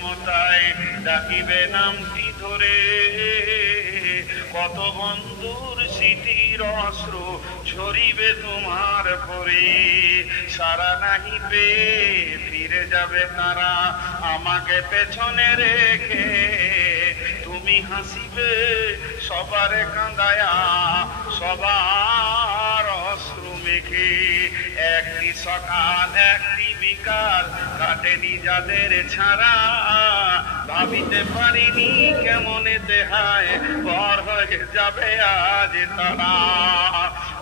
মমতায় ডাকিবে নামটি ধরে, কত বন্ধুর স্মৃতির অস্ত্র ঝরিবে তোমার পরে। সারা নাহি পেয়ে ফিরে যাবে তারা আমাকে পেছনে রেখে, তুমি হাসিবে সবারে কাঁদায়া সবার অশ্রু মেখে। একটি সকাল একটি বিকাল কাটেনি যাদের ছাড়া, ভাবিতে পারিনি কেমনে দেহায় পর হয়ে যাবে আজ তারা।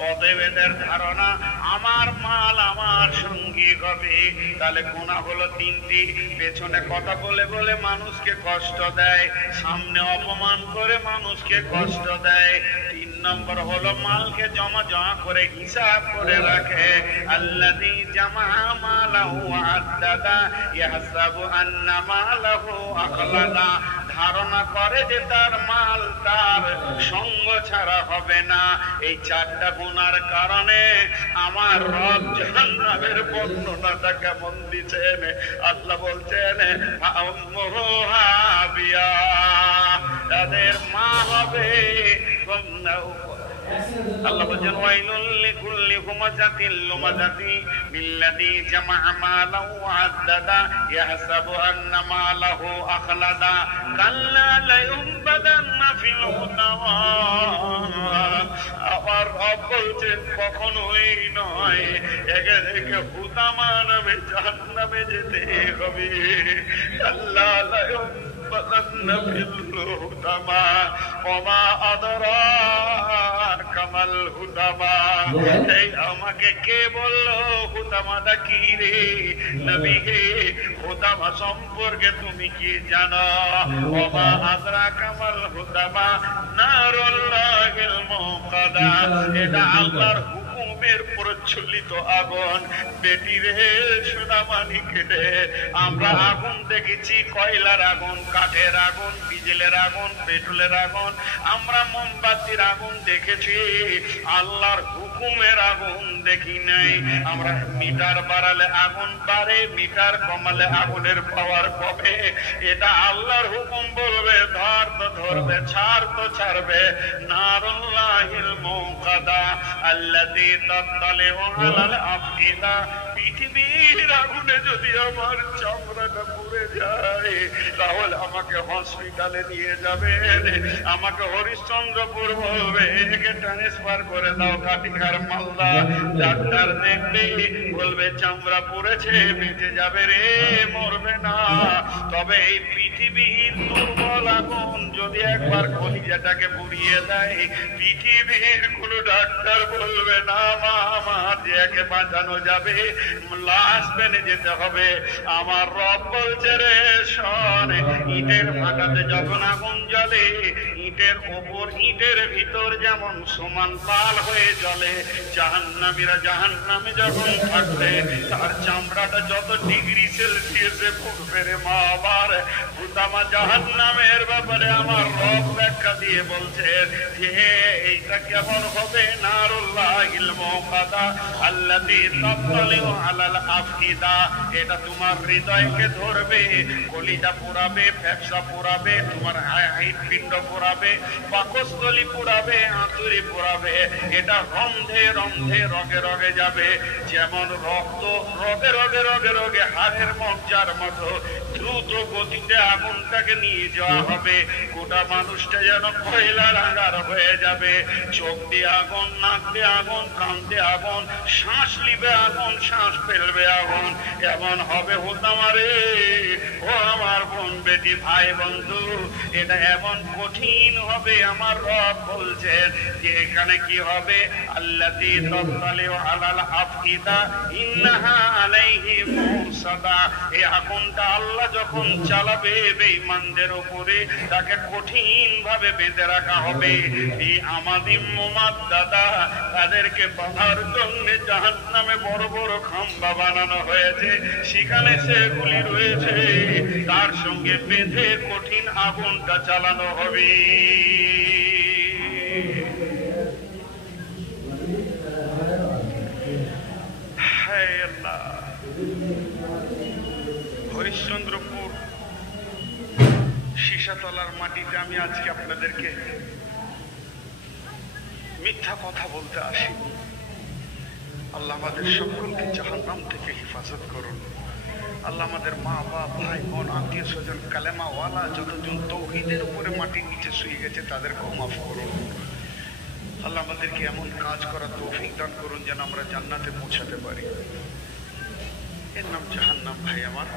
অতএব এদের ধারণা আমার মাল আমার সঙ্গী হবে। তাহলে গুনাহ হলো তিনটি, পেছনে কথা বলে বলে মানুষকে কষ্ট দেয়, সামনে অপমান করে মানুষকে কষ্ট দেয়। 3 নম্বর হলো মালকে জমা জমা করে হিসাব করে রাখে। আল্লাযী জামা মালাহু আদ্দাদা ইয়াহসাবু আন্না মালাহু আখলাদা, ধারণা করে যে তার মাল তার সঙ্গ ছাড়া হবে না। এই 4টা গুনার কারণে আমার রব জাহান্নামের বর্ণনাটা কেমন দিচ্ছেন। আল্লাহ বলছেন হাবিয়া, তাদের মা হবে। আল্লাহ বলেন ওয়াইলুল লিকুল্লি হুমাযাতিল লুমাযাতি বিল্লাযী জামা মালাহু আদ্দাদা ইয়াহসাবু আন্না মালাহু আখলাদা কাল্লা লায়ুনবাদান্না ফিল হুতামা। আমার রব বলছেন কখনোই নয়, একে হুতামা নামে জাহান্নামে যেতে হবে। কাল্লা লায়ুনবাদান্না ফিল হুতামা ওমা আদরাকা মাল হুতামা। এই আমাকে কে বললো হুতামাটা কি রে? নবী হে, হুতামা সম্পর্কে তুমি কি জানো? ওমা আদরাকা মাল হুতামা নারুল্লাহিল মুকাদা, এটা আল্লাহর হুকুমের প্রজ্বলিত আগুন। বেটি রে সোনামানিকে রে, আমরা আগুন দেখেছি, কয়লার আগুন, কাঠের আগুন, ডিজেলের আগুন, পেট্রোলের আগুন, আমরা মোমবাতির আগুন দেখেছি, আল্লাহর হুকুমের আগুন দেখি নাই। আমরা মিটার বাড়ালে আগুন বাড়ে, মিটার কমালে আগুনের পাওয়ার কমে। এটা আল্লাহর হুকুম বলবে ধর তো ধরবে, ছাড় তো ছাড়বে। নারুল্লাহিল মুকাদা আল্লাযী তাত্তালিউ আলাল আফইদা, পৃথিবীর আগুনে যদি আমার চামড়াটা পুড়ে যায় তাহলে আমাকে হসপিটালে নিয়ে যাবে, আমাকে হরিশ্চন্দ্রপুর বলবে একে ট্রান্সফার করে দাও কাটিহার মালদা। ডাক্তার দেখবে বলবে চামড়া পুড়েছে, বেঁচে যাবে রে, মরবে না। তবে এই পৃথিবীর দুর্বল আগুন যদি একবার কলিজাটাকে পুড়িয়ে দেয়, পৃথিবীর কোন ডাক্তার বলবে না মা আমার যে একে বাঁচানো যাবে, লাশ বেনে যেতে হবে। আমার রব বলছে রে শোন, ইটের ভাটাতে যখন আগুন জ্বলে, ইটের ওপর ইটের ভিতর যেমন সমান পাল হয়ে জ্বলে, জাহান্নামীরা জাহান্নামে যখন থাকবে তার চামড়াটা যত ডিগ্রি সেলসিয়াসে পুড়বে রে মা। আবার হুতামা জাহান্নামের ব্যাপারে আমার রব ব্যাখ্যা দিয়ে বলছে যে এইটা কেমন হবে। নারুল্লাহিল মুকাদা আল্লাযী তাত্তালিউ আলাল আফইদা, এটা তোমার হৃদয়কে ধরবে, কলিজা পুরাবে, ফ্যাপসা পুরাবে, তোমার হৃৎপিণ্ড পুরাবে, পাকস্থলী পুরাবে, আঁতুড়ি পুরাবে। এটা রন্ধে রন্ধে রগে রগে যাবে। যেমন রক্ত রগে রগে রগে রগে হাড়ের মজ্জার মতো দ্রুত গতিতে আগুনটাকে নিয়ে যাওয়া হবে। গোটা মানুষটা যেন কয়লা রাঙার হয়ে যাবে। চোখ দিয়ে আগুন, নাক দিয়ে আগুন, কান দিয়ে আগুন, শ্বাস নিবে আগুন, শ্বাস ফেলবে আগুন। এমন হবে হুতামারে ও আমার বোন, বেটি, ভাই, বন্ধু, এটা এমন কঠিন হবে। আমার রব বলছেন যে এখানে কি হবে, আল্লাযী তাত্তালিউ আলাল আফইদা ইন্নাহা আলাইহিম মুসাদা। এই আগুনটা আল্লাহ যখন চালাবে বেঈমানদের উপরে, তাকে কঠিন ভাবে বেঁধে রাখা হবে। এই আমাদিম মুমাদ্দাদা, তাদেরকে বাঁধার জন্য জাহান্নামে বড় বড় খাম্বা বানানো হয়েছে, সেখানে সেগুলি রয়েছে, তার সঙ্গে বেঁধে কঠিন আগুনটা চালানো হবে। হরিশ্চন্দ্রপুর সীসাতলার মাটিতে আমি আজকে আপনাদেরকে মিথ্যা কথা বলতে আসি। আল্লাহ আমাদের সকলকে জাহান্নাম থেকে হেফাজত করুন। আল্লাহ আমাদের মা বাপ ভাই বোন আত্মীয় স্বজন কালেমাওয়ালা যতজন তৌহিদের উপরে মাটির নিচে শুয়ে গেছে তাদেরকেও মাফ করুন। আল্লাহ আমাদেরকে এমন কাজ করার তৌফিক দান করুন যেন আমরা জান্নাতে পৌঁছাতে পারি। এর নাম জাহান্নাম। ভাই আমার,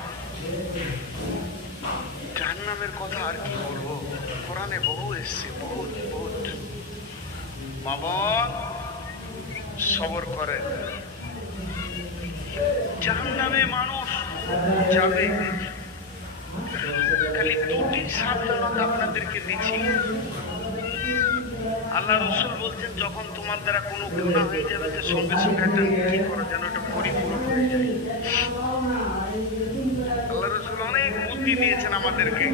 জাহান্নামের কথা আর কি বলবো, কোরআনে বহু এসছে, বহুত বহুত। মা বোন সবর করে, জাহান্নামে মানুষ যাবে। খালি দুটি সাবধানতা আপনাদেরকে দিচ্ছি। আল্লাহ রসুল বলছেন যখন তোমার দ্বারা কোনো গুনাহ হয়ে যাবে তো সঙ্গে সঙ্গে একটা নেকি করো যেন ওটা পরিপূরণ হয়ে যায়। আল্লাহ রসুল অনেক বুদ্ধি দিয়েছেন আমাদেরকে।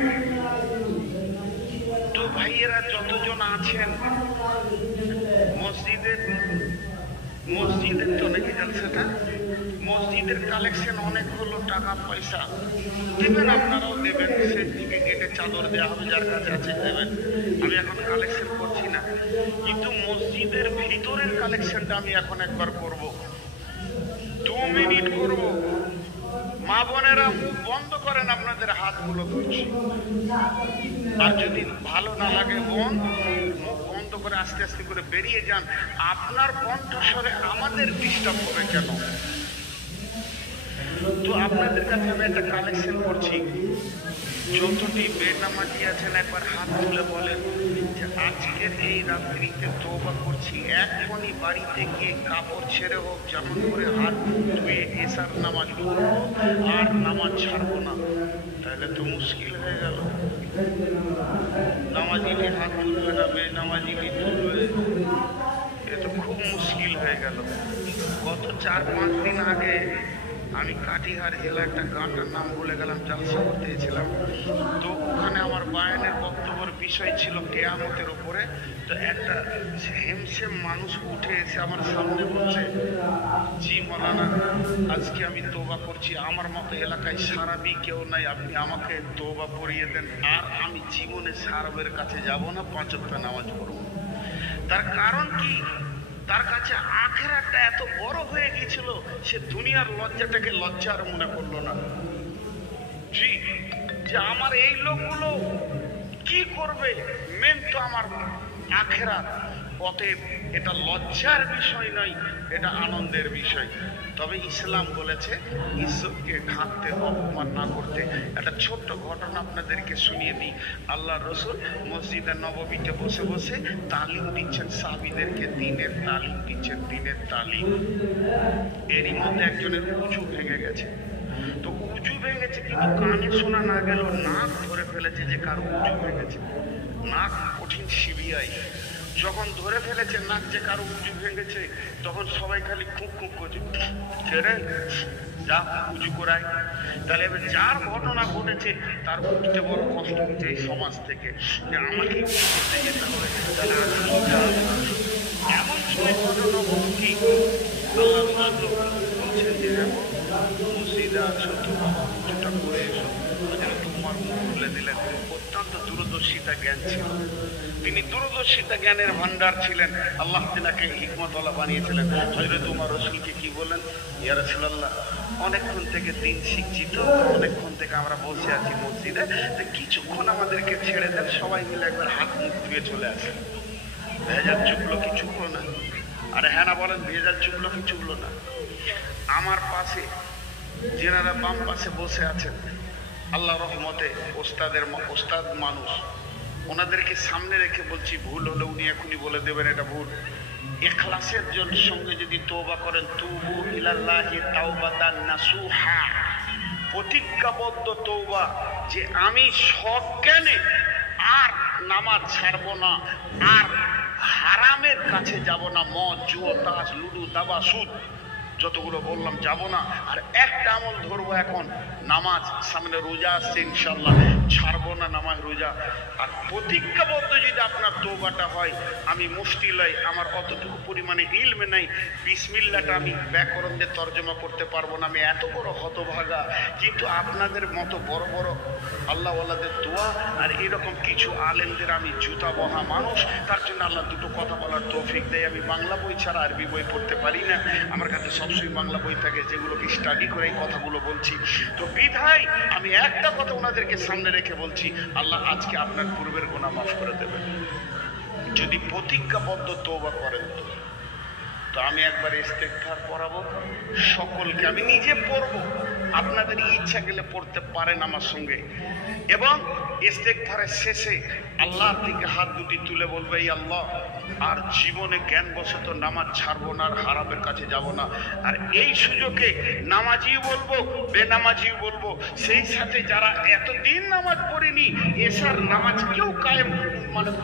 তো ভাইয়েরা যতজন আছেন মসজিদের তো নাকি জালসাটা, মসজিদের কালেকশন অনেক হলো, টাকা পয়সা দেবেন, আপনারাও দেবেন। সেদিকে গেটে চাদর দেওয়া হবে, যার কাছে আছে দেবেন। আমি এখন কালেকশন করছি না, কিন্তু মসজিদের ভিতরের কালেকশনটা আমি এখন একবার করব, 2 মিনিট করব। মা বোনেরা মুখ বন্ধ করেন, আপনাদের হাতগুলো ধরছি। আর যদি ভালো না লাগে বোন, মুখ বন্ধ করে আস্তে আস্তে করে বেরিয়ে যান। আপনার কণ্ঠস্বরে আমাদের ডিস্টার্ব হবে কেন? তো আপনাদের কাছে আমি একটা কালেকশন করছি। যতটি বেনামাজি আছেন একবার হাত তুলে বলেন যে আজকের এই রাত্রিতে তওবা করছি, এখনই বাড়িতে গিয়ে কাপড় ছেড়ে হোক যেমন করে হাত ধুয়ে এশার নামাজ পড়বো, আর নামাজ ছাড়বো না। তাহলে তো মুশকিল হয়ে গেল। নামাজিলি হাত তুলবে না, বেনামাজিলি তুলবে, এ তো খুব মুশকিল হয়ে গেল। গত 4-5 দিন আগে আমি কাটিহার জেলা একটা গাঁটার নাম ভুলে গেলাম, জালসা করতে গেছিলাম। তো ওখানে আমার বায়ানের বক্তব্যের বিষয় ছিল কেয়ামতের উপরে। তো একটা হেমসেম মানুষ উঠে এসে আমার সামনে বলছে, জি মৌলানা, আজকে আমি তওবা করছি, আমার মতো এলাকায় সারাবি কেউ নাই, আপনি আমাকে তওবা পড়িয়ে দেন, আর আমি জীবনে সারাবের কাছে যাব না, 5 ওয়াক্ত নামাজ পড়ব। তার কারণ কি? তার কাছে আখিরাতটা এত বড় হয়ে গিয়েছিল, সে দুনিয়ার লজ্জাটাকে লজ্জা আর মনে করলো না। জি, যে আমার এই লোকগুলো কি করবে, মেন তো আমার আখিরাত। অতএব এটা লজ্জার বিষয় নয়, এটা আনন্দের বিষয়। তবে ইসলাম বলেছে ইজ্জতকে ঢাকতে, অপমান না করতে। একটা ছোট্ট ঘটনা আপনাদেরকে শুনিয়ে দিই। আল্লাহ রসুল মসজিদে নববীতে বসে বসে তালিম দিচ্ছেন সাহাবীদেরকে, দিনের তালিম দিচ্ছেন, দিনের তালিম। এরই মধ্যে একজনের উজু ভেঙে গেছে। তো উজু ভেঙেছে কিন্তু কানে শোনা না গেল, নাক ধরে ফেলেছে যে কারো উজু ভেঙেছে। নাক কঠিন সিবিআই। যখন ধরে ফেলেছে নাক যে কারো উজু ভেঙেছে, তখন সবাই খালি খুব খুব করছে, ছেড়ে যা উজু করায়। তাহলে এবার যার ঘটনা ঘটেছে তার উঠতে বড় কষ্ট হচ্ছে এই সমাজ থেকে, যে আমাকে উজু করতে যেতে হবে। তাহলে এমন সময় ঘটনা কি বলছেন যে এমন মসজিদে আছো, তোমার উজুটা করে এসো, তোমার মুখ খুলে দিলেন। অত্যন্ত দূরদর্শিতা জ্ঞান ছিল, তিনি দূরদর্শিতা জ্ঞানের ভান্ডার ছিলেন। আল্লাহ তিনাকে হিকমতওয়ালা বানিয়েছিলেন। হযরত উমর রাসূলকে কি বললেন, ইয়া রাসূলুল্লাহ, অনেকক্ষণ থেকে দিন শিখছি, তো অনেকক্ষণ থেকে আমরা বসে আছি মসজিদে, তো কিছুক্ষণ আমাদেরকে ছেড়ে দেন, সবাই মিলে একবার হাত মুখ ধুয়ে চলে আসে। ভেজাল চুকলো কি চুকলো না? আরে হ্যাঁ না বলেন, ভেজাল চুকলো কি চুকলো না? আমার পাশে যেনারা বাম পাশে বসে আছেন, আল্লাহ রহমতে ওস্তাদ মানুষ, ওনাদেরকে সামনে রেখে বলছি, ভুল হলে উনি এখনই বলে দেবেন এটা ভুল। ইখলাসের সঙ্গে যদি তওবা করেন, তুবু ইলাল্লাহি তাওবাতান নাসুহা, প্রতিজ্ঞাবদ্ধ তওবা, যে আমি সজ্ঞানে আর নামাজ ছাড়বো না, আর হারামের কাছে যাব না, মদ জুয়া তাস লুডু দাবা সুদ যতগুলো বললাম যাব না। আর একটা আমল ধরবো এখন, নামাজ। সামনে রোজা আসছে, ইনশাল্লাহ ছাড়বো না নামাজ রোজা। আর প্রতিজ্ঞাবদ্ধ যদি আপনার তওবাটা হয়, আমি মুফতি লই, আমার অতটুকু পরিমাণে ইলম নাই, বিসমিল্লাহটা আমি ব্যাকরণ দিয়ে তর্জমা করতে পারবো না, আমি এত বড় হতভাগা। কিন্তু আপনাদের মতো বড় বড় আল্লাহওয়ালাদের দোয়া আর এরকম কিছু আলেমদের আমি জুতা বহা মানুষ, তার জন্য আল্লাহ দুটো কথা বলার তৌফিক দেয়। আমি বাংলা বই ছাড়া আরবি বই পড়তে পারি না, আমার কাছে সবসময় বাংলা বই থাকে, যেগুলোকে স্টাডি করে এই কথাগুলো বলছি। তো বিধায় আমি একটা কথা ওনাদেরকে সামনে রেখে বলছি, আল্লাহ আজকে আপনার পূর্বের গুনাহ মাফ করে দেবেন যদি প্রতিজ্ঞাবদ্ধ তওবা করেন। তো আমি একবার ইস্তেগফার পড়াবো সকলকে, আমি নিজে পড়বো, আপনাদের ইচ্ছা গেলে পড়তে পারেন আমার সঙ্গে। এবং ইস্তেগফারের শেষে আল্লাহর দিকে হাত দুটি তুলে বলবে, এই আল্লাহ আর জীবনে জ্ঞানবশত নামাজ ছাড়বো না, আর হারামের কাছে যাব না। আর এই সুযোগে নামাজিও বলবো, বেনামাজিও বলবো, সেই সাথে যারা এতদিন নামাজ পড়েনি, এশার নামাজ কেউ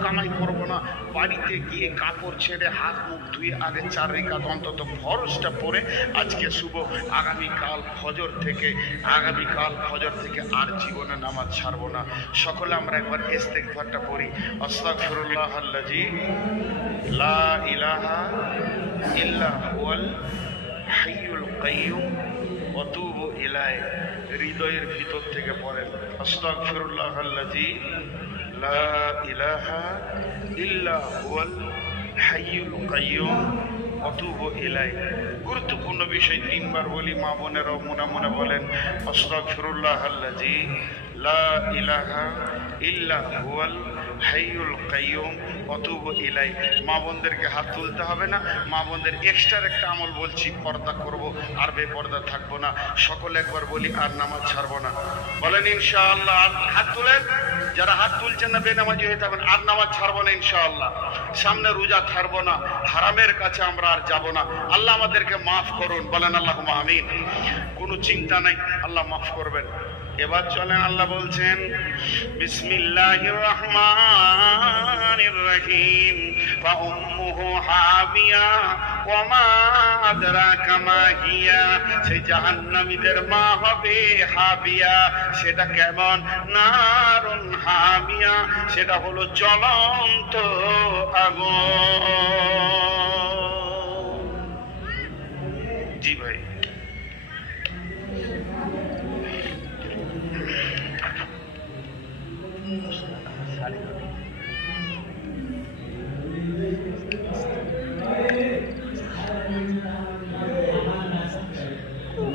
কামাই করবো না, বাড়িতে গিয়ে কাপড় ছেড়ে হাত মুখ ধুয়ে আগে 4 রাকাত অন্তত ফরজটা পড়ে আজকে শুভ, আগামীকাল ফজর থেকে আর জীবনে নামাজ ছাড়বো না। সকলে আমরা একবার ইস্তেগফারটা পড়ি। আস্তাগফিরুল্লাহাল্লাযী লা ইলাহা ইল্লা হুয়াল হাইয়ুল কাইয়্যুম ওয়া তুবু ইলাইহি। হৃদয়ের ভিতর থেকে পড়েন আস্তাগফিরুল্লাহাল্লাযী লা ইলাহা ইল্লা হুয়াল হাইয়ুল কাইয়্যুম ওয়া তুবু ইলাইহি। গুরুত্বপূর্ণ বিষয় 3 বার বলি, মা বোনেরাও মনে মনে বলেন আস্তাগফিরুল্লাহাল্লাযী লা ইলাহা ইল্লা হুয়াল হাইয়ুল কাইয়্যুম ওয়া তুবু ইলাইহি। মা বোনদেরকে হাত তুলতে হবে না, মা বোনদের এক্সট্রা একটা আমল বলছি, পর্দা করব আর বেপর্দা থাকবো না। সকলে একবার বলি, আর নামাজ ছাড়বো না, বলেন ইনশাআল্লাহ। হাত তুলেন, যারা হাত তুলছেন না বেনামাজি হয়ে থাকবেন, আর নামাজ ছাড়বো না ইনশাআল্লাহ। সামনে রোজা ছাড়বো না, হারামের কাছে আমরা আর যাব না। আল্লাহ আমাদেরকে মাফ করুন, বলেন আল্লাহুম্মা আমিন। কোনো চিন্তা নাই, আল্লাহ মাফ করবেন। এবার চলেন, আল্লাহ বলছেন বিসমিল্লাহির রহমানির রহিম ফা উম্মুহু হাবিয়া ওয়া মা আদরাকা মা হিয়া। সেই জাহান্নামীদের মা হবে হাবিয়া। সেটা কেমন? নারুন হামিয়া, সেটা হলো জ্বলন্ত আগুন। জি ভাই,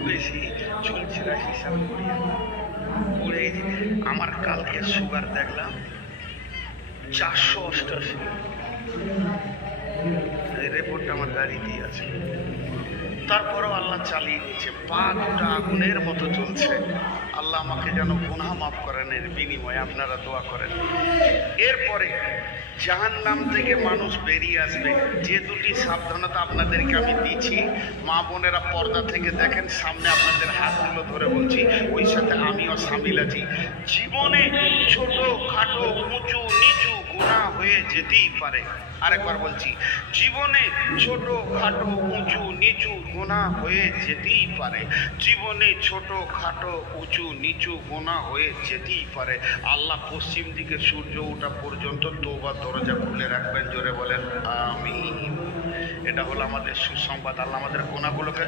বেশি চলছে না হিসাব করে। আমার কালকে সুগার দেখলাম 488, রিপোর্টটা আমার গাড়িতেই আছে। তারপরেও আল্লাহ চালিয়ে দিয়েছে, পা দুটা আগুনের মতো চলছে। আল্লাহ আমাকে যেন গুনাহ মাফ করেন, এর বিনিময়ে আপনারা দোয়া করেন। এরপরে জাহান্নাম থেকে মানুষ বেরিয়ে আসবে, যে দুটি সাবধানতা আপনাদেরকে আমি দিচ্ছি, মা বোনেরা পর্দা থেকে দেখেন, সামনে আপনাদের হাতগুলো ধরে বলছি, ওই সাথে আমিও সামিল আছি। জীবনে ছোট খাটো উঁচু নিচু গুনাহ হয়ে যেতেই পারে। আরেকবার বলছি, জীবনে ছোট খাটো উঁচু নিচু গুনাহ হয়ে যেতেই পারে। জীবনে ছোট খাটো উঁচু নিচু গুনাহ হয়ে যেতেই পারে। আল্লাহ পশ্চিম দিকে সূর্য ওঠা পর্যন্ত তওবার দরজা খুলে রাখবেন। জোরে বলেন আমিন। এটা হলো আমাদের সুসংবাদ। আল্লাহ আমাদের গুনাহগুলোকে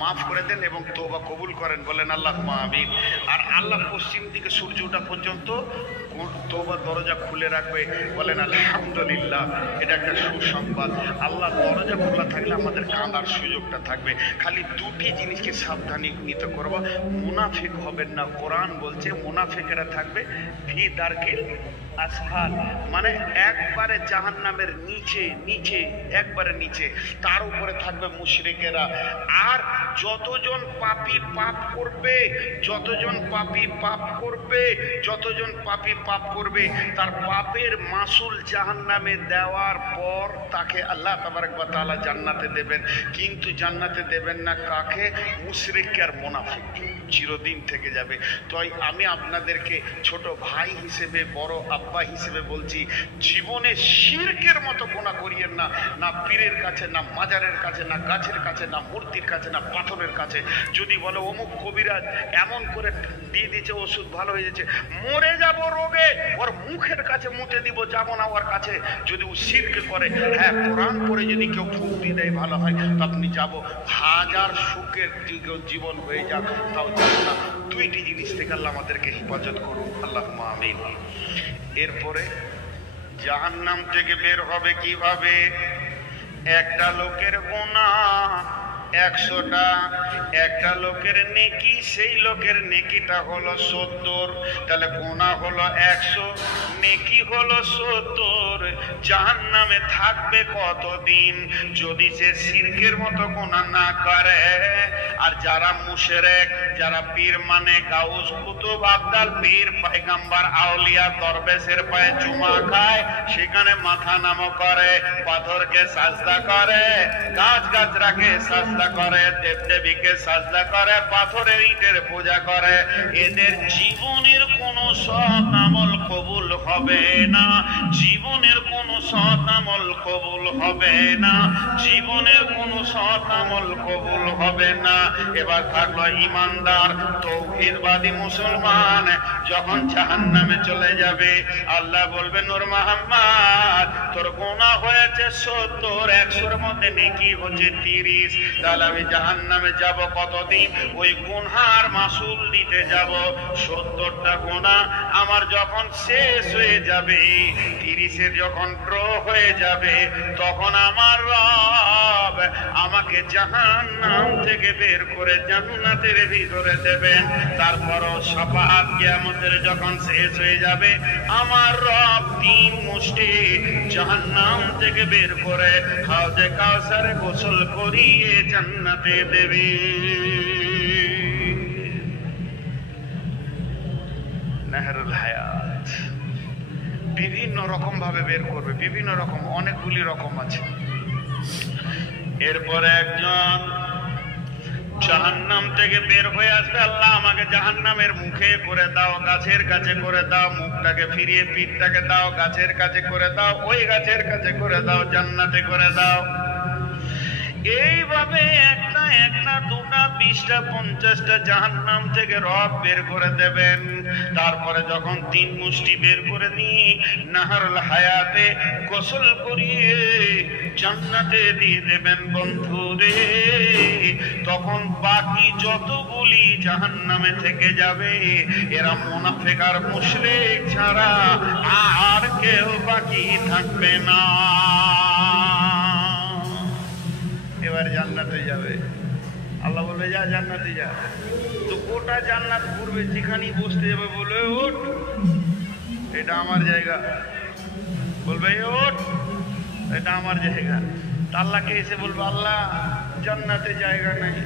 মাফ করে দেন এবং তওবা কবুল করেন, বলেন আল্লাহুম্মা আমিন। আর আল্লাহ পশ্চিম দিকে সূর্য ওঠা পর্যন্ত তওবার দরজা খুলে রাখবে, বলেন আলহামদুলিল্লাহ। এটা একটা সুসংবাদ। আল্লাহ দরজা খোলা থাকলে আমাদের কাঁদার সুযোগটা থাকবে। খালি দুটি জিনিসকে সাবধানী নিতে করব, মুনাফিক হবেন না। কোরআন বলছে মুনাফিকেরা থাকবে ফি দারকিল আসফাল, মানে একবারে জাহান্নামের নিচে নিচে, একবারে নিচে। তার উপরে থাকবে মুশরিকেরা। আর যতজন পাপী পাপ করবে, যতজন পাপী পাপ করবে, যতজন পাপী পাপ করবে, তার পাপের মাসুল জাহান্নামে দেওয়ার পর তাকে আল্লাহ তাবারক ওয়া তাআলা জান্নাতে দেবেন। কিন্তু জান্নাতে দেবেন না কাকে? মুশরিক আর মুনাফিক, চিরদিন থেকে যাবে। তাই আমি আপনাদেরকে ছোট ভাই হিসেবে, বড় আব্বা হিসেবে বলছি, জীবনে শিরকের মতো গুনাহ করিয়েন না। না পীরের কাছে, না মাজারের কাছে, না গাছের কাছে, না মূর্তির কাছে, না পাথরের কাছে। যদি বলে অমুক কবিরাজ এমন করে দিয়ে দিচ্ছে ওষুধ ভালো হয়ে যাচ্ছে, মরে যাব রোগে, ওর মুখের কাছে মুতে দিব, যাব না ওর কাছে। যদি ও শিরক করে, হ্যাঁ কোরআন পড়ে যদি কেউ ফুক দিয়ে দেয় ভালো হয়, তো আপনি যাব। হাজার সুখের জীবন হয়ে যাক, তাও যাব না। দুইটি জিনিস থেকে আল্লাহ আমাদেরকে হেফাজত করুন, আল্লাহুম্মা আমিন। এরপরে জাহান্নাম থেকে বের হবে কিভাবে? একটা লোকের গুনাহ 100টা, একটা লোকের নেকি, সেই লোকের নেকিটা হলো 70, তাহলে গুনাহ হলো 100, নেকি হলো 70। জাহান্নামে থাকবে কতদিন? যদি সে শিরকের মতো গুনাহ না করে। আর যারা মুশরিক, যারা পীর মানে গাউস কুতুব আবদাল, পীর পয়গম্বর আউলিয়া দরবেশের পায়ে চুমা খায়, সেখানে মাথা নামো করে, পাথরকে সাজদা করে, গাছ গাছরাকে সাজদা করে, দেবদেবীকে সাজদা করে, পাথরের ইটের পূজা করে, এদের জীবনের কোনো সৎ আমল কবুল হবে না। জীবনের কোনো সৎ আমল কবুল হবে না। জীবনের কোনো সৎ আমল কবুল হবে না। এবার থাকলো ইমানদার তৌহিদবাদী মুসলমান, যখন জাহান্নামে চলে যাবে, আল্লাহ বলবেন নূর মুহাম্মদ তোর গুনাহ হয়েছে 70, 100-র মধ্যে নেকি হচ্ছে 30, তাহলে আমি জাহান্নামে যাব কতদিন? ওই গুনার মাসুল দিতে যাব। 70টা গুনাহ আমার যখন শেষ হয়ে যাবে, 30-এর যখন ড্র হয়ে যাবে, তখন আমার রব আমাকে জাহান্নাম থেকে বের করে জান্নাতের ভিতরে দেবেন। তারপরও শাফাআত কিয়ামতের যখন শেষ হয়ে যাবে, আমার রব 3 মুষ্টি জাহান্নাম থেকে বের করে হাউজে কাউসারে গোসল করিয়ে জান্নাতে দেবে। নাহরুল হায়াত বিভিন্ন রকম ভাবে বের করবে, বিভিন্ন রকম, অনেকগুলি রকম আছে। এরপরে একজন জাহান্নাম থেকে বের হয়ে আসবে, আল্লাহ আমাকে জাহান্নামের মুখে করে দাও, গাছের কাছে করে দাও, মুখটাকে ফিরিয়ে পিঠটাকে দাও, গাছের কাছে করে দাও, ওই গাছের কাছে করে দাও, জান্নাতে করে দাও। এইভাবে একটা একটা, দুটা, 20টা, 50টা জাহান্নাম থেকে রব বের করে দেবেন। তারপরে যখন 3 মুষ্টি বের করে নিয়ে নাহরুল হায়াতে গোসল করিয়ে জান্নাতে দিয়ে দেবেন বন্ধু রে, তখন বাকি যতগুলি জাহান্নামে থেকে যাবে, এরা মুনাফিক আর মুশরিক ছাড়া আর কেউ বাকি থাকবে না। এবার জান্নাতে যাবে, আল্লাহ বলবে যা জান্নাতে যা। তো গোটা জান্নাত ঘুরবে, যেখানেই বসতে যাবে বলবে ওঠ, এটা আমার জায়গা, বলবে ওঠ, এটা আমার জায়গা। আল্লাহকে এসে বলবে আল্লাহ জান্নাতে জায়গা নেই,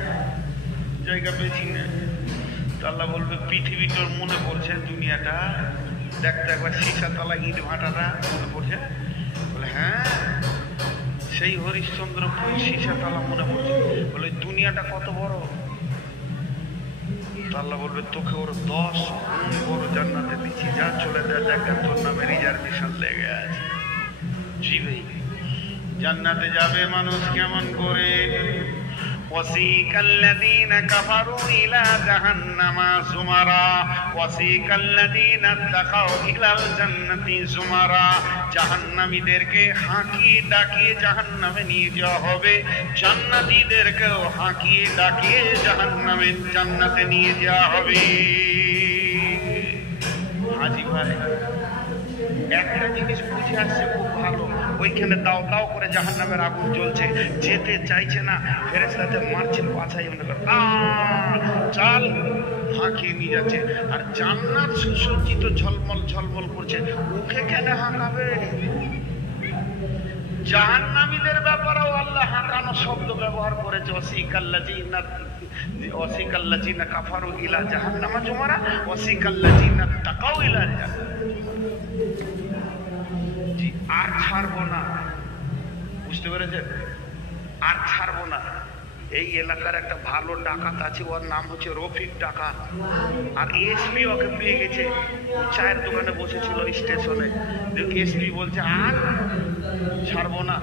জায়গা পেয়েছি না। তো আল্লাহ বলবে পৃথিবী তোর মনে পড়ছে, দুনিয়াটা দেখতে একবার সীসাতলা ইট ভাটাটা মনে পড়ছে? বলে হ্যাঁ, সেই হরিশ্চন্দ্রপুর সীসাতলা মনে পড়ছে। বলে দুনিয়াটা কত বড়? আল্লাহ বলবে তোকে ওর 10 গুণ বড় জান্নাতে দিচ্ছি, যা চলে যায়, দেখ তোর নামে রিজার্ভেশন লেগে আছে। জি ভাই, জান্নাতে যাবে মানুষ কেমন করে? وسيق الذين كفروا إلى جهنم زمرا وسيق الذين اتقوا إلى الجنة زمرا। জাহান্নামীদেরকে হাঁকিয়ে ডাকিয়ে জাহান্নামে নিয়ে যাওয়া হবে, জান্নাতীদেরকেও হাঁকিয়ে ডাকিয়ে জান্নাতে নিয়ে যাওয়া হবে। হাজি ভাই একটা জিনিস বুঝে আসছে খুব ভালো, ওইখানে দাও দাও করে জাহান্নামের আগুন জ্বলছে, যেতে চাইছে না, ফেরেশতাতে মারছেন পাছায়, চাল হাঁকিয়ে নিয়ে যাচ্ছে। আর জান্নাত সুসজ্জিত ঝলমল ঝলমল করছে, মুখে কেন হাঁকাবে? জাহান্নামীদের ব্যাপারেও আল্লাহ হাঁকানো শব্দ ব্যবহার করেছে, ওয়াসিকাল্লাযীনা ওয়াসিকাল্লাযিনা কাফারু ইলা জাহান্নামা যুমারা ওয়াসিকাল্লাযিনা তাকাউ ইলা জান্নাত। জি, আর ছাড়বো না, বুঝতে পেরেছেন? আর ছাড়বো না। এই এলাকার একটা ভালো ডাকাত আছে, ওর নাম হচ্ছে রফিক ডাকাত। আর এসপি ওকে পেয়ে গেছে, চায়ের দোকানে বসেছিল স্টেশনে। এসপি বলছে আর ছাড়বো না,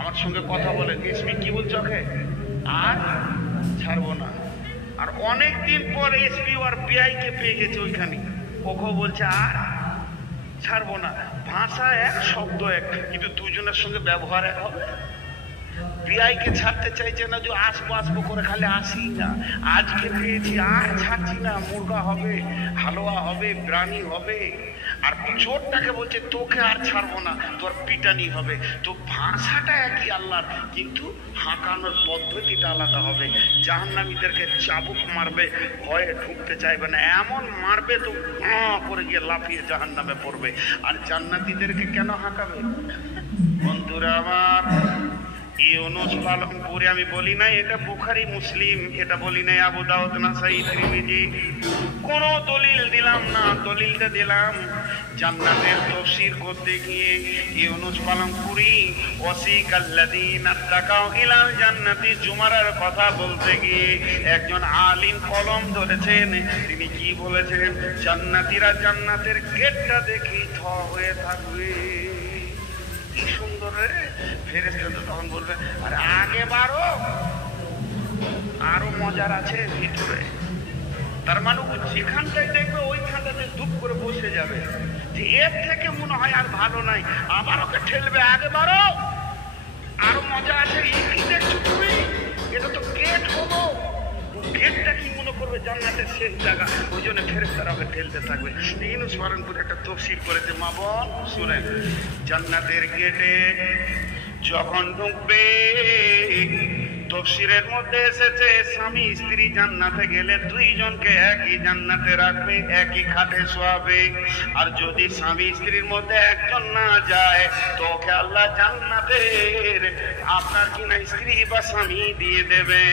আমার সঙ্গে কথা বলে। এসপি কি বলছে ওকে? আর ছাড়বো না। আর অনেকদিন পর এসপি ওর বিআইকে পেয়ে গেছে ওইখানে, ওকে বলছে আর ছাড়বো না। ভাষা এক, শব্দ এক, কিন্তু দুজনের সঙ্গে ব্যবহার এক হবে। বিআইকে ছাড়তে চাইছে না, যে আসবো আসবো করে খালি আসি না। আজকে পেয়েছি আর ছাড়ছি না, মুরগা হবে, হালুয়া হবে, বিরিয়ানি হবে। আর চোরটাকে বলছে তোকে আর ছাড়বো না, তোর পিটানি হবে। তো ভাষাটা একই আল্লাহর, কিন্তু হাঁকানোর পদ্ধতিটা আলাদা হবে। জাহান্নামীদেরকে চাবুক মারবে, ভয়ে ঢুকতে চাইবে না, এমন মারবে তো করে গিয়ে লাফিয়ে জাহান্নামে পড়বে। আর জান্নাতীদেরকে কেন হাঁকাবে? বন্ধুরা আমার, ইউনুস পালনপুরে আমি বলি নাই এটা বুখারী মুসলিম, এটা বলি নাই আবু দাউদ নাসাই তিরমিজি, কোন দলিল দিলাম না। দলিলটা দিলাম জান্নাতের তাফসীর করতে গিয়ে ইউনুস পালনপুরি ওয়াসিকাল্লাযিনা তাকাউ ইলাল জান্নাতি জুমারার কথা বলতে গিয়ে একজন আলিম কলম ধরেছেন। তিনি কি বলেছেন? জান্নাতীরা জান্নাতের গেটটা দেখি থ হয়ে থাকবে। কি সুন্দর রে! ফেরেশতারা তখন বলবে আরে আগে বাড়ো, আরো মজার আছে ভিতরে। তার মানে ও যেখানটাই দেখবে ওইখানটাতে ধূপ করে বসে যাবে, যে এর থেকে মনে হয় আর ভালো নাই, আবার ওকে ঠেলবে আগে বাড়ো, আরো মজা আছে। কি দেখছো তুমি? এটা তো গেট হলো, গেটটা কি মনে করবে জান্নাতের শেষ জায়গা, ওই জন্য ফেরেশতারা ওকে ঠেলতে থাকবে। ইউনুস পালনপুরে একটা তাফসীর করেছে, মা বোন শুনেন। জান্নাতের গেটে যখন ঢুকবে, তাফসীরের মধ্যে এসেছে স্বামী স্ত্রী জান্নাতে গেলে দুইজনকে একই জান্নাতে রাখবে, একই খাটে শোয়াবে। আর যদি স্বামী স্ত্রীর মধ্যে একজন না যায়, তো ওকে আল্লাহ জান্নাতের আপনার কিনা স্ত্রী বা স্বামী দিয়ে দেবে।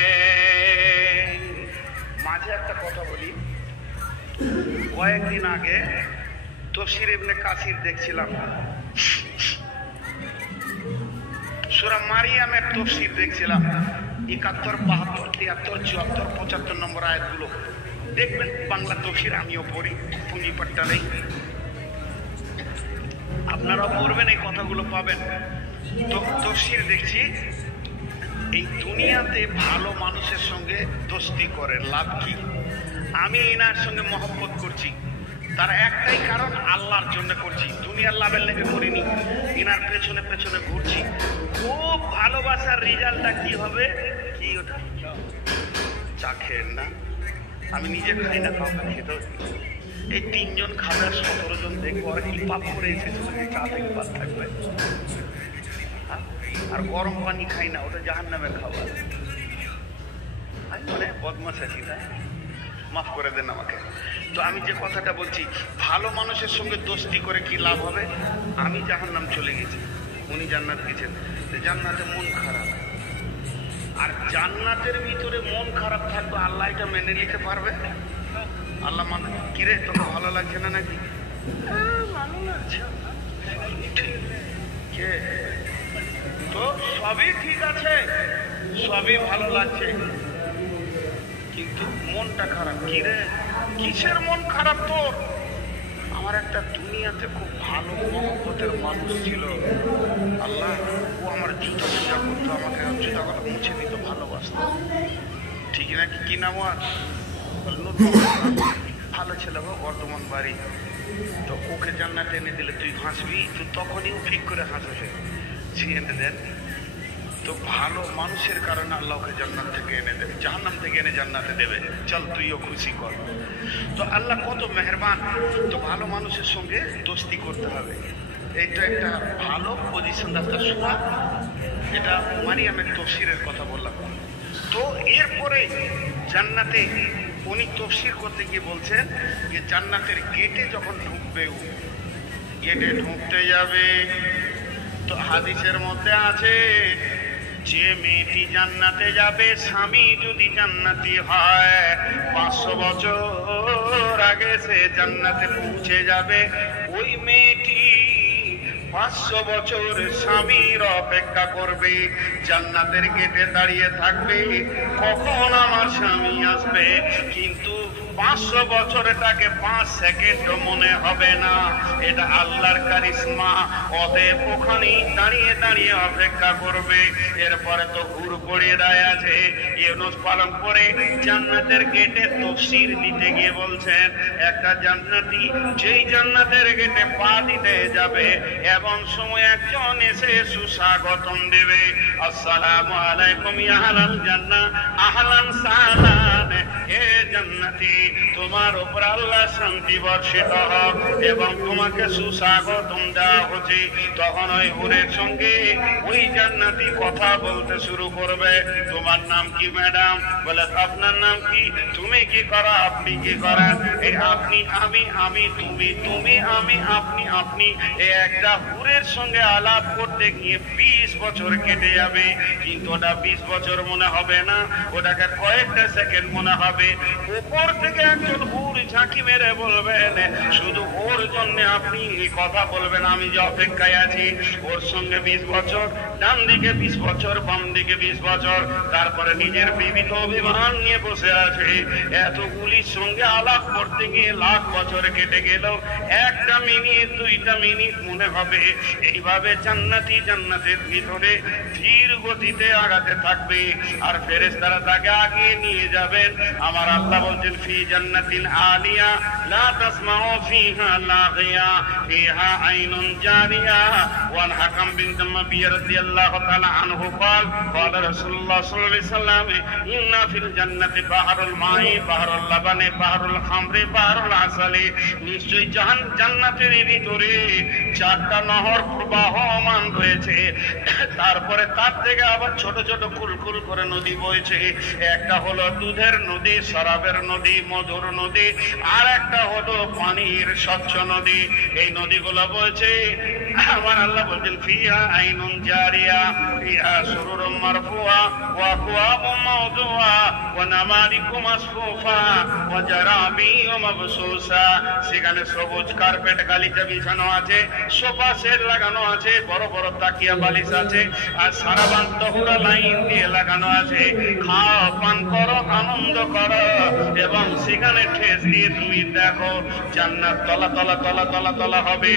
মাঝে একটা কথা বলি, কয়েকদিন আগে তাফসীর ইবনে কাসির দেখছিলাম, সূরা মারিয়ামের তাফসীর দেখছিলাম। 71, 72, 73, 74, 75 নম্বর আয়াতগুলো দেখবেন। বাংলা তাফসীর আমিও পড়ি, পুঁজিপাট্টা নেই, আপনারাও পড়বেন, এই কথাগুলো পাবেন। তো তাফসীর দেখছি, এই দুনিয়াতে ভালো মানুষের সঙ্গে দোস্তি করে লাভ কি? আমি এনার সঙ্গে মহব্বত করছি, তার একটাই কারণ আল্লাহর জন্য করছি, দুনিয়ার লাভের লেগে করিনি। এনার পেছনে পেছনে ঘুরছি। খুব ভালোবাসার রেজাল্টটা কি হবে? কি ওটা চা খেয়েন না, আমি নিজে খাই না, কাউকে খেতে। এই 3 জন খাবে, 17 জন দেখবো, আর কি পাপ করে এসেছিল যে চা থেকে বাদ থাকবে। আর গরম পানি খাই না, ওটা জাহান্নামের খাবার। আমি মানে বদমাশ আছি, তাই মাফ করে দেন আমাকে। তো আমি যে কথাটা বলছি, ভালো মানুষের সঙ্গে দোস্তি করে কি লাভ হবে? আমি জাহান্নাম চলে গেছি, উনি জান্নাত গেছেন, জান্নাতে মন খারাপ। আর জান্নাতের ভিতরে মন খারাপ থাকবে, আল্লাহ এটা মেনে নিতে পারবে? আল্লাহ মানে কিরে তোকে ভালো লাগছে না নাকি? ভালো লাগছে, তো সবই ঠিক আছে, সবই ভালো লাগছে, কিন্তু মনটা খারাপ। কিরে কিসের মন খারাপ তোর? আমার একটা দুনিয়াতে খুব ভালো মহব্বতের মানুষ ছিল, আল্লাহ ও আমার জুতা পূজা করতো, আমাকে জুতা কথা মুছে দিত, ভালোবাসত। ঠিক নাকি? কি নাম আর? ভালো ছেলে, বর্ধমান বাড়ি। তো ওকে জান্নাতে এনে দিলে তুই হাসবি, তুই তখনই ঠিক করে হাসবে, ছিঁড়ে দেন। তো ভালো মানুষের কারণে আল্লাহকে জান্নাত থেকে এনে দেবে, জাহান্নাম থেকে এনে জান্নাতে দেবে। চল তুইও খুশি কর। তো আল্লাহ কত মেহেরবান। তো ভালো মানুষের সঙ্গে দোস্তি করতে হবে, এটা একটা ভালো পজিশন রাস্তার শোনা। এটা মারিয়ামের তাফসীরের কথা বললাম। তো এরপরে জান্নাতে উনি তাফসীর করতে গিয়ে বলছেন যে জান্নাতের গেটে যখন ঢুকবে, গেটে ঢুকতে যাবে, তো হাদিসের মধ্যে আছে যে মেয়েটি জান্নাতে যাবে স্বামী যদি জান্নাতি হয় 500 বছর আগে সে জান্নাতে পৌঁছে যাবে। ওই মেয়েটি 500 বছর স্বামীর অপেক্ষা করবে, জান্নাতের গেটে দাঁড়িয়ে থাকবে কখন আমার স্বামী আসবে। কিন্তু 500 বছরটাকে 5 সেকেন্ড মনে হবে না। এটা আল্লাহর কারিশমা। অতএব ওখানেই দাঁড়িয়ে দাঁড়িয়ে অপেক্ষা করবে। এরপরে তো হুর পড়িয়ে দেয় আছে। ইউনুস পালন করে জান্নাতের গেটে তফসির দিতে গিয়ে বলছেন, একটা জান্নাতি যেই জান্নাতের গেটে পা দিতে যাবে এমন সময় একজন এসে সুস্বাগতম দেবে, আসসালামু আলাইকুম ইয়া আহলাল জান্নাহ, আহলান সাহলান, হে জান্নাতি তোমার উপর আল্লাহ শান্তি বর্ষিত হোক এবং তোমাকে সুস্বাগতম দেওয়া হচ্ছে। তখন ওই হুরের সঙ্গে ওই জান্নাতি কথা বলতে শুরু করবে, তোমার নাম কি ম্যাডাম? বলে আপনার নাম কি? তুমি কি করো? আপনি কি করেন? এই আপনি, আমি, আমি, তুমি, তুমি, আমি, আপনি, আপনি। এই একটা হুরের সঙ্গে আলাপ করতে গিয়ে 20 বছর কেটে যাবে। কিন্তু ওটা 20 বছর মনে হবে না, ওটাকে কয়েকটা সেকেন্ড মনে হবে। উপর থেকে একজন হুর ঝাঁকি মেরে বলবেন, শুধু ওর জন্য আপনি কথা বলবেন, আমি যে অপেক্ষায় আছি। ওর সঙ্গে 20 বছর, ডান দিকে 20 বছর, বাম দিকে 20 বছর। তারপরে নিজের বিবিধ অভিমান নিয়ে বসে আছে। এতগুলির সঙ্গে আলাপ করতে গিয়ে লাখ বছর কেটে গেল, একটা মিনিট, 2টা মিনিট মনে হবে। এইভাবে জান্নাতি জান্নাতের ভিতরে ধীর গতিতে আগাতে থাকবে আর ফেরেশতারা তাকে আগিয়ে নিয়ে যাবেন। আমার আল্লাহ বলছেন, ফি জান্নাতিন আলিয়া লা তাসমাউ ফিহা লাগিয়া ফিহা আইনুন জারিয়া। ওয়ান হাকাম বিন তামাবিয়া রাদিয়াল্লাহু তাআলা আনহু قال قال رسول الله صلى الله عليه وسلم ان في الجنه بحر الماء بحر اللبن بحر الخمر بحر العسل। নিশ্চয়ই জান্নাতের ভিতরে 4টা নহর প্রবাহমান রয়েছে। তারপরে তার থেকে আবার ছোট ছোট কুলকুল করে নদী বইছে। একটা হলো দুধের নদী, শরাবের নদী, মধুর নদী, আর একটা হলো পানির স্বচ্ছ নদী। এই নদীগুলো বইছে। আমার আল্লাহ বলছেন, ফিহা আইনুন জারিয়া ফিহা সুরুরুম মারফুআ ওয়া আকওয়াবুম মাওদুআ ওয়া নামারিকু মাসফুফা ওয়া জারাবিউ মাবসুসা। সেখানে সবুজ কার্পেট গালিচা বিছানো আছে, সোফা সেট লাগানো আছে, বড় বড় তাকিয়া বালিশ আছে, আর সারাবান তহুরা লাইন দিয়ে লাগানো আছে। খাও, পান করো, আনন্দ করো এবং সেখানে ঠেস দিয়ে তুমি দেখো জান্নাত তলা তলা তলা তলা তলা হবে।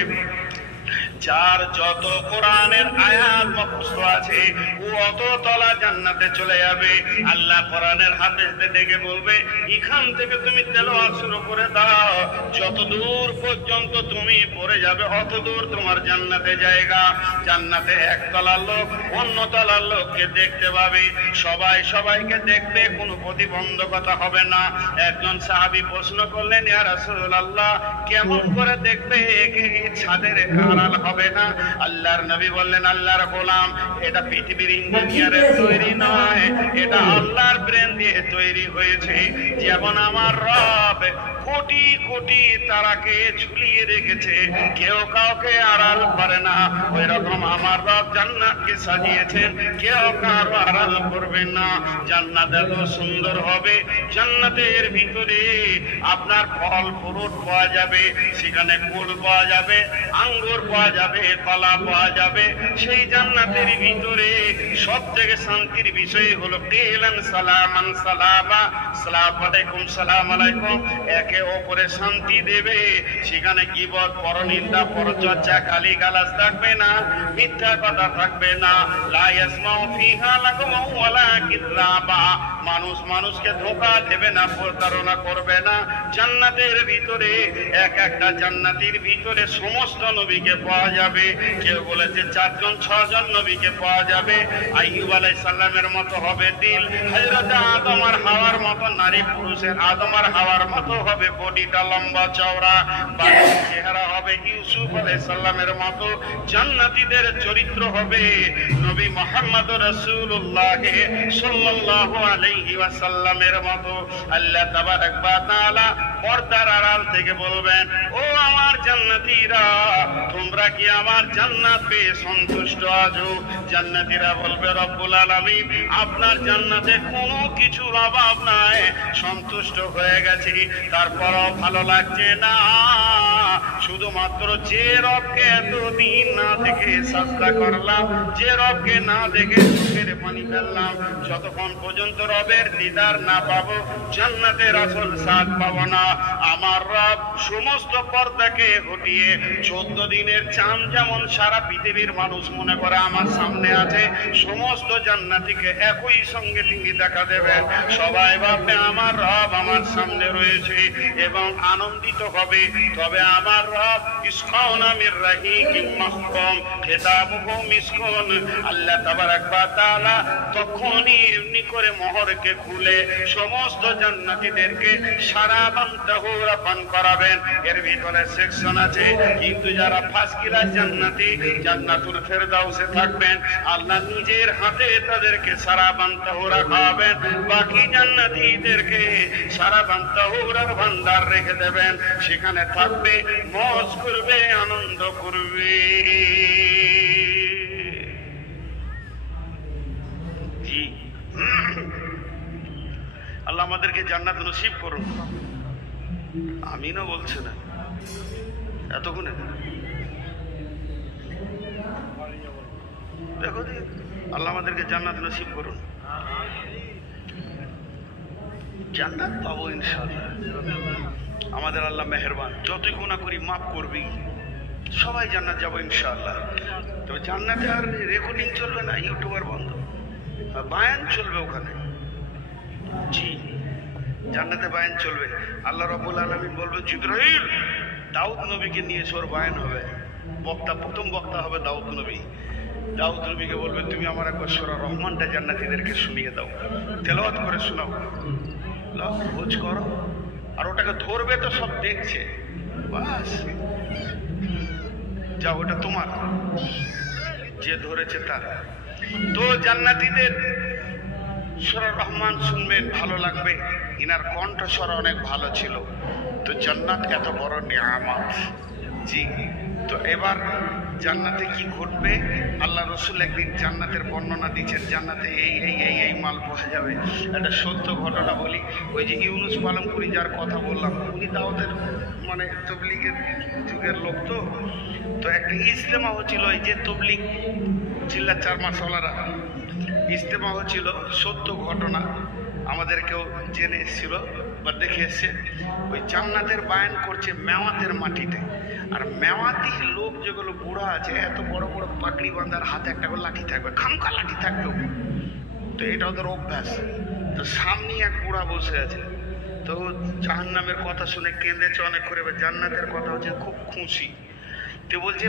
যার যত কোরআনের আয়াত মুখস্থ আছে ও অত তলা জান্নাতে চলে যাবে। আল্লাহ কোরআনের হাফেজদের ডেকে বলবে, এখান থেকে তুমি তেলাওয়াত শুরু করে দাও, যত দূর পর্যন্ত তুমি পড়ে যাবে অত দূর তোমার জান্নাতে জায়গা। জান্নাতে এক তলার লোক অন্য তলার লোককে দেখতে পাবে, সবাই সবাইকে দেখবে, কোনো প্রতিবন্ধকতা হবে না। একজন সাহাবী প্রশ্ন করলেন, ইয়া রাসূলুল্লাহ, কেমন করে দেখবে? একে ছাদের আড়াল হবে না? আল্লাহর নবী বললেন, আল্লাহর গোলাম, এটা পৃথিবীর ইঞ্জিনিয়ারের তৈরি নয়, এটা আল্লাহর ব্রেন দিয়ে তৈরি হয়েছে। যেমন আমার রব কোটি কোটি তারাকে ঝুলিয়ে রেখেছে, কেউ কাউকে আড়াল করে না, ওই রকম আমার রব জান্নাতকে সাজিয়েছেন, কেউ কারো আড়াল করবে না। জান্নাত এত সুন্দর হবে, জান্নাতের ভিতরে আপনার ফল ফ্রুট পাওয়া যাবে, সেখানে কুল পাওয়া যাবে, আঙ্গুর পাওয়া যাবে, কলা পাওয়া যাবে। সেই জান্নাতের ভিতরে সব থেকে শান্তির বিষয় হলো কিলান সালামান সালামা, সালাম আলাইকুম, সালাম আলাইকুম, একে অপরে শান্তি দেবে। সেখানে গীবত, পরনিন্দা, পরচর্চা, গালিগালাজ থাকবে না, মিথ্যা কথা থাকবে না। লা ইয়াসমাউ ফিহা লাগুওয়া ওয়ালা কিযাবা, মানুষ মানুষকে ধোঁকা দেবে না, প্রতারণা করবে না। জান্নাতের ভিতরে এক একটা জান্নাতির ভিতরে সমস্ত নবীকে পাওয়া যাবে। কেউ বলেছে 4 জন 6 জন নবীকে পাওয়া যাবে। আইয়ুব আলাইহিস সালামের মতো হবে দিল, হযরত আদম আর হাওয়ার মতো নারী পুরুষের, আদম আর হাওয়ার মতো হবে বডিটা লম্বা চওড়া, চেহারা হবে হবে ইউসুফ আলাইহিস সালামের মতো, জান্নাতীদের চরিত্র হবে নবী মুহাম্মদ রাসূলুল্লাহ সাল্লাল্লাহু আলাইহি ওয়াসাল্লামের মতো। আল্লাহ তাবারক ওয়া তাআলা পর্দার আড়াল থেকে বলবেন, ও আমার জান্নাতীরা, তোমরা কি আমার জান্নাত পেয়ে সন্তুষ্ট আছো? জান্নাতীরা বলবে, রব্বুল আলামিন আপনার জান্নাতে কোনো কিছুর অভাব নাই, সন্তুষ্ট হয়ে গেছি, তারপরও ভালো লাগছে না। শুধুমাত্র যে রবকে এতদিন না দেখে সাজদা করলাম, যে রবকে না দেখে চোখের পানি ফেললাম, যতক্ষণ পর্যন্ত রবের দিদার না পাবো জান্নাতের আসল স্বাদ পাবো না। আমার রব সমস্ত পর্দাকে হটিয়ে 14 দিনের চাঁদ যেমন সারা পৃথিবীর মানুষ মনে করে আমার সামনে আছে, সমস্ত জান্নাতীকে একই সঙ্গে তিনি দেখা দেবেন। সবাই ভাববে আমার রব আমার সামনে রয়েছে এবং আনন্দিত হবে। তবে আমার রব ইসকাউন আমির রাহিম মাহকুম খেতাবুহু মিসকুন, আল্লাহ তাবারক ওয়া তাআলা তখনই এমনি করে মোহরকে খুলে সমস্ত জান্নাতীদেরকে সারাবান তাহুরা পান করাবেন। এর ভিতরে সেকশন আছে, কিন্তু যারা ফার্স্ট ক্লাস জান্নাতী জান্নাতুল ফেরদাউসে থাকবেন, আল্লাহ নিজের হাতে তাদেরকে সারাবান তাহুরা খাওয়াবেন। বাকি জান্নাতীদেরকে সারাবান তাহুরার ভান্ডার রেখে দেবেন, সেখানে থাকবে, মজ করবে, আনন্দ করবে। জি, আল্লাহ আমাদেরকে জান্নাত নসিব করুন। আমিনও বলছে না এতক্ষণে, দেখো আল্লাহ আমাদেরকে জান্নাত নসিব করুন। জান্নাত পাবো ইনশাআল্লাহ, আমাদের আল্লাহ মেহেরবান, যতই গুনাহ করি মাফ করবি, সবাই জান্নাত যাবো ইনশাআল্লাহ। তবে জান্নাতে আর রেকর্ডিং চলবে না, ইউটিউবার বন্ধ, বায়ান চলবে ওখানে। জি, জান্নাতে বায়ান চলবে। আল্লাহ রাব্বুল আলামিন বলবে, জিবরাইল দাউদ নবীকে নিয়ে ওর বায়ান হবে, বক্তা প্রথম বক্তা হবে দাউদ নবী। দাউদ নবীকে বলবে, তুমি আমার একবার সূরা রহমানটা জান্নাতীদেরকে শুনিয়ে দাও, তেলাওয়াত করে শোনাও, খোঁজ করো। আর ওটাকে ধরবে তো সব দেখছে, বাস যা, ওটা তোমার, যে ধরেছে তার। তো জান্নাতীদের সূরা রহমান শুনবেন, ভালো লাগবে, ইনার কণ্ঠস্বর অনেক ভালো ছিল। তো জান্নাত এত বড় নিয়ামত। জি, তো এবার জান্নাতে কি ঘটবে? আল্লাহ রসুল একদিন জান্নাতের বর্ণনা দিচ্ছেন, জান্নাতে এই মাল পাওয়া যাবে। একটা সত্য ঘটনা বলি, ওই যে ইউনুস পালমপুরি যার কথা বললাম, উনি দাওয়াতের মানে তবলিগের যুগের লোক। তো একটা ইজতেমা হচ্ছিল, ওই যে তবলিগ চিল্লা চার মাসওয়ালারা ইজতেমা হচ্ছিল, সত্য ঘটনা, আমাদেরকেও জেনে এসেছিল বা দেখে এসছে। ওই জান্নাতের বায়ান করছে মেওয়াতের মাটিতে। আর মেওয়াতি লোক যেগুলো বুড়া আছে, এত বড় বড় পাগড়ি বাঁধার, হাতে একটা করে লাঠি থাকবে, খামকা লাঠি থাকবে, তো এটা ওদের অভ্যাস। তো সামনে এক বুড়া বসে আছে, তো জাহান্নামের কথা শুনে কেঁদেছে অনেক করে, জান্নাতের কথা হচ্ছে খুব খুশি। তো বলছে,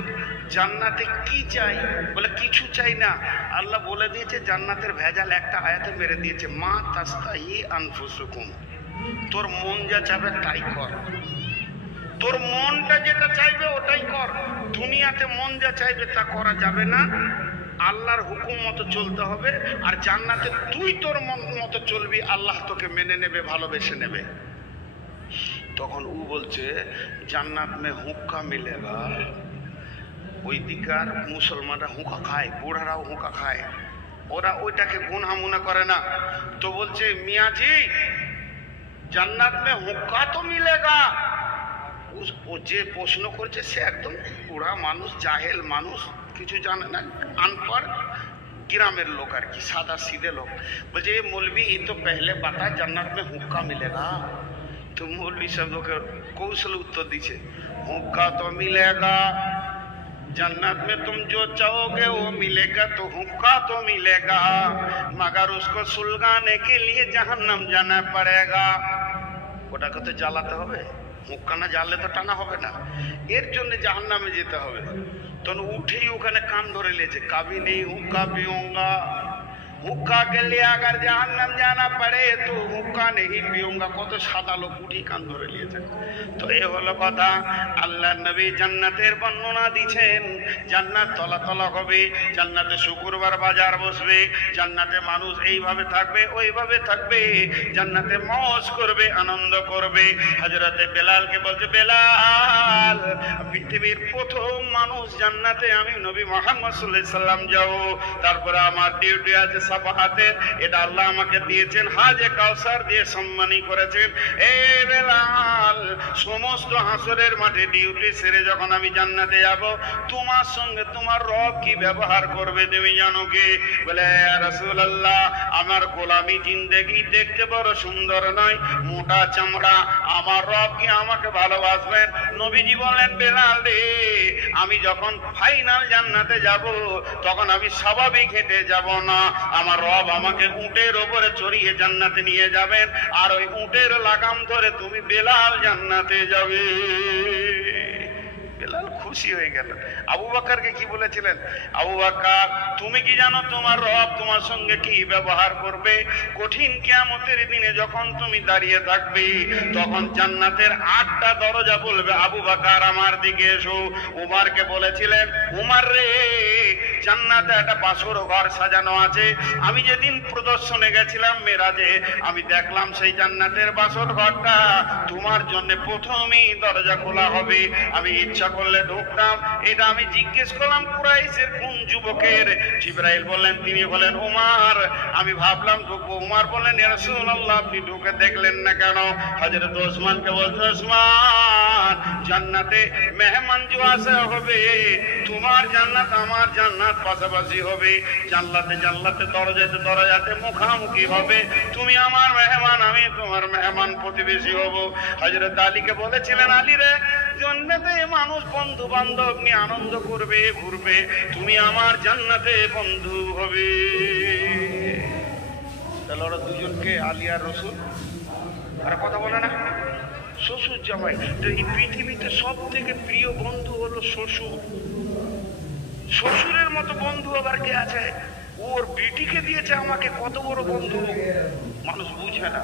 জান্নাতে কি চাই? বলে কিছু চাই না, আল্লাহ বলে দিয়েছে জান্নাতের ভেজাল একটা আয়াতে মেরে দিয়েছে, মা তাস্তাহি আনফুসুকুম, তোর মন যা চাবে তাই কর, তোর মনটা যেটা চাইবে ওটাই কর। দুনিয়াতে মন যা চাইবে তা করা যাবে না, আল্লাহর হুকুম মতো চলতে হবে। আর জান্নাতে তুই তোর মন মতো চলবি, আল্লাহ তোকে মেনে নেবে, ভালোবেসে নেবে। তখন ও বলছে, জান্নাত মে হুক্কা মিলেগা। ওই দিকার মুসলমানরা হুঁকা খায়, বুড়ারাও হুঁকা খায়, ওরা ওইটাকে গুনাহ মনে করে না। তো বলছে, মিয়াজি জান্নাত মে হুক্কা তো মিলেগা। ও যে প্রশ্ন করছে সে একদম বুড়া মানুষ, জাহেল মানুষ, কিছু জানে না, আনপড় গ্রামের লোক আর কি, সাদা সিধে লোক। বলছে, মৌলবি এই তো পহলে বাতা জান্নাত মে হুক্কা মিলেগা। তো মৌলবি সব লোকের কৌশল উত্তর দিচ্ছে, হুক্কা তো মিলেগা, जन्नत में तुम जो चाहोगे वो मिलेगा, तो हुक्का तो मिलेगा, मगर उसको सुलगाने के लिए जहन्नम जाना पड़ेगा। ওটাকে তো জ্বালাতে হবে, হুক্কা না জ্বাললে তো টানা হবে না, এর জন্য জাহান্নামে যেতে হবে। তখন উঠেই ওখানে কান ধরে লেছে, কাবি নেই হুক্কা পিউঙ্গা, हुक्का के लिए अगर जहन्नम जाना पड़े तो हुक्का नहीं पीऊंगा। কত সাদা লোক উঠি কান ধরে নিয়েছে। তো এই হলো কথা। আল্লাহর নবী জান্নাতের বর্ণনা দিয়েছেন, জান্নাত তলা তলা হবে, জান্নাতে শুক্রবার বাজার বসবে, জান্নাতে মানুষ এইভাবে থাকবে ওইভাবে থাকবে, জান্নাতে মौज করবে আনন্দ করবে। হযরতে বেলালকে বলছে, বেলাল পৃথিবীর প্রথম মানুষ জান্নাতে আমি নবী মুহাম্মদ সাল্লাল্লাহু আলাইহি সাল্লাম যাব। তারপরে আমার ডিউটি আছে সাফাহাতের, এটা আল্লাহ আমাকে দিয়েছেন, হাজে কাউসার দিয়ে সম্মানী করেছেন। এই বেলাল সমস্ত হাসরের মাঠে ডিউটি সেরে যখন আমি জান্নাতে যাব, তোমার সঙ্গে তোমার রব কি ব্যবহার করবে তুমি জানো কি? বলে ইয়া রাসূলুল্লাহ, আমার গোলামি জিন্দেগি দেখতে বড় সুন্দর নয়, মোটা চামড়া, আমার রব কি আমাকে ভালোবাসবেন? নবীজি বলেন, বেলাল রে, আমি যখন ফাইনাল জান্নাতে যাব তখন আমি স্বাভাবিক হেঁটে যাব না, আমার রব আমাকে উটের ওপরে চড়িয়ে জান্নাতে নিয়ে যাবেন, আর ওই উটের লাগাম ধরে তুমি বেলাল জান্নাতে যাবে। বেলাল খুশি হয়ে গেল। আবু বকরকে কি বলেছিলেন? আবু বকর, তুমি কি জানো তোমার রব তোমার সঙ্গে কি ব্যবহার করবে? কঠিন কিয়ামতের দিনে যখন তুমি দাঁড়িয়ে থাকবে তখন জান্নাতের 8টা দরজা বলবে, আবু বকর আমার দিকে এসো। উমরকে বলেছিলেন, উমর রে, জান্নাতে একটা বাসর ঘর সাজানো আছে, আমি যেদিন প্রদর্শনে গেছিলাম মেরাজে, আমি দেখলাম সেই জান্নাতের বাসর ঘরটা তোমার জন্য প্রথমেই দরজা খোলা হবে, আমি ইচ্ছা করলে ঢুকতাম। এটা আমি জিজ্ঞেস করলাম কুরাইশের কোন যুবকের? জিবরাইল বললেন, তিনি হলেন উমর। আমি ভাবলাম ঢুকবো। উমর বললেন, ইয়া রাসূলুল্লাহ, আপনি ঢুকে দেখলেন না কেন? হযরত ওসমানকে বলতে, ওসমান, জান্নাতে মেহমান जो আসা হবে, তোমার জান্নাত আমার জান্নাত পাশাপাশি হবে, জান্নাতে দরজাতে দরজাতে মুখামুখি হবে, তুমি আমার মেহমান আমি তোমার মেহমান, প্রতিবেশী হব। হযরত আলীকে বলেছিলেন, আলী রে, জান্নাতে মানুষ বন্ধু বান্ধব নিয়ে আনন্দ করবে ঘুরবে, তুমি আমার জান্নাতে বন্ধু হবে। তাহলে ওরা দুজনকে আলী আর রসুল, আর কথা বলে না, শ্বশুর জামাই। তো এই পৃথিবীতে সব থেকে প্রিয় বন্ধু হলো শ্বশুর। শ্বশুরের মতো বন্ধু আবার কে আছে? ওর বিটিকে দিয়েছে আমাকে, কত বড় বন্ধু। মানুষ বুঝে না,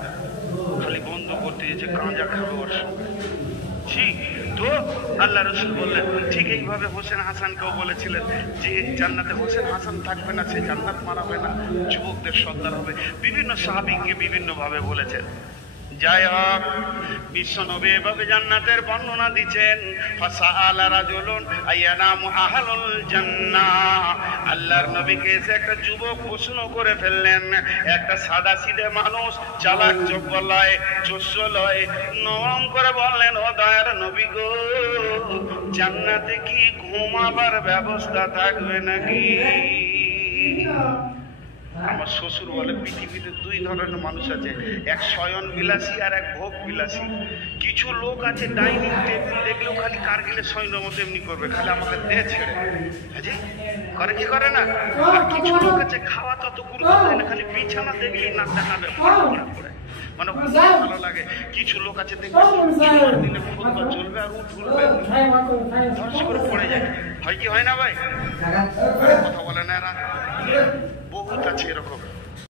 খালি বন্ধু করতে দিয়েছে, গাঁজা খাবে ওর সঙ্গে। তো আল্লাহ রসুল বললেন, ঠিক এইভাবে হোসেন হাসানকেও বলেছিলেন যে জান্নাতে হোসেন হাসান থাকবে না, সে জান্নাত মানাবে না, যুবকদের সর্দার হবে। বিভিন্ন সাহাবীকে বিভিন্ন ভাবে বলেছেন। যাই হোক, বিশ্বনবী এভাবে জান্নাতের বর্ণনা দিচ্ছেন। ফাসাআলা রাজুলুন আইয়ানামু আহলুল জান্নাহ। আল্লাহর নবীকে এসে একটা যুবক প্রশ্ন করে ফেললেন। একটা সাদা সিধে মানুষ, চালাক যোগ্য লয়, চোস্য লয়, নরম করে বললেন, ও দয়ার নবী গো, জান্নাতে কি ঘুমাবার ব্যবস্থা থাকবে নাকি? আমার শ্বশুর বলে, পৃথিবীতে 2 ধরনের মানুষ আছে, এক শয়ন বিলাসী আর এক ভোগ বিলাসী। কিছু লোক আছে ডাইনিং টেবিল দেখলেও খালি কারগিলের সৈন্যের মতো এমনি করবে, খালি আমাকে দে ছেড়ে, বুঝি করে কি করে না। আর কিছু লোক আছে খাওয়া তত গুরুত্ব দেয় না, খালি বিছানা দেখলেই না দেখাবে করে, মানে ভালো লাগে। কিছু লোক আছে দেখবে দিলে ফুটবল চলবে আর উঠ উঠবে, ধর্ষ করে পড়ে যায়। হয় কি হয় না ভাই? কথা বলে না এরা, বহুত আছে এরকম।